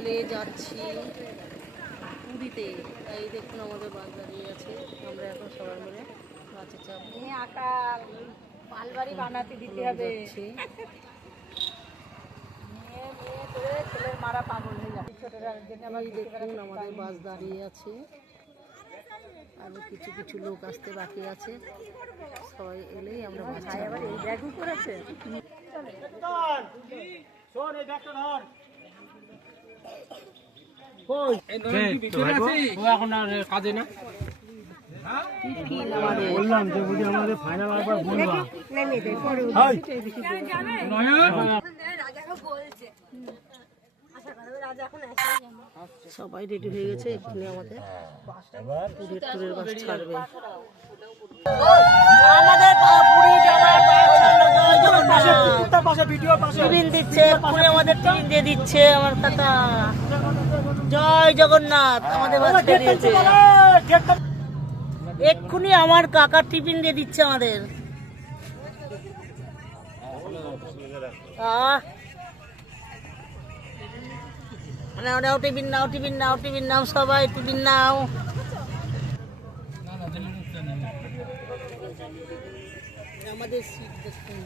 মিলে যাচ্ছি পুরীতে। এই দেখুন আমাদের বাস দাঁড়িয়ে আছে, আমরা এখন সবাই মিলে বাসে চাপবো। আকাল মালবাড়ি বানাতে দিতে হবে। ছেলের মারা পাগল হয়ে যাবে। এই দেখুন আমাদের বাস দাঁড়িয়ে আছে, আরো কিছু কিছু লোক আসতে বাকি আছে। সবাই এলেই আমরা বাস চাপবো। এই ব্যাগও করেছে। এখন আর কাজে না। বললাম যে বুঝি আমাদের ফাইনাল আবার বলবা সবাই রেডি হয়ে গেছে। এক্ষুনি আমাদের পুরীর ট্যুরের বাস ছাড়বে। আমাদের পুরী যাওয়ার বাস টিফিন দিচ্ছে, পুরী আমাদের টিফিন দিয়ে দিচ্ছে। আমার কাকা জয় জগন্নাথ, আমাদের বাস বেরিয়েছে এক্ষুনি। আমার কাকা টিফিন দিয়ে দিচ্ছে আমাদের। নাও টিফিন নাও, টিফিন নাও, টিফিন নাও, সবাই টিফিন নাও। আমাদের সিট দেখুন।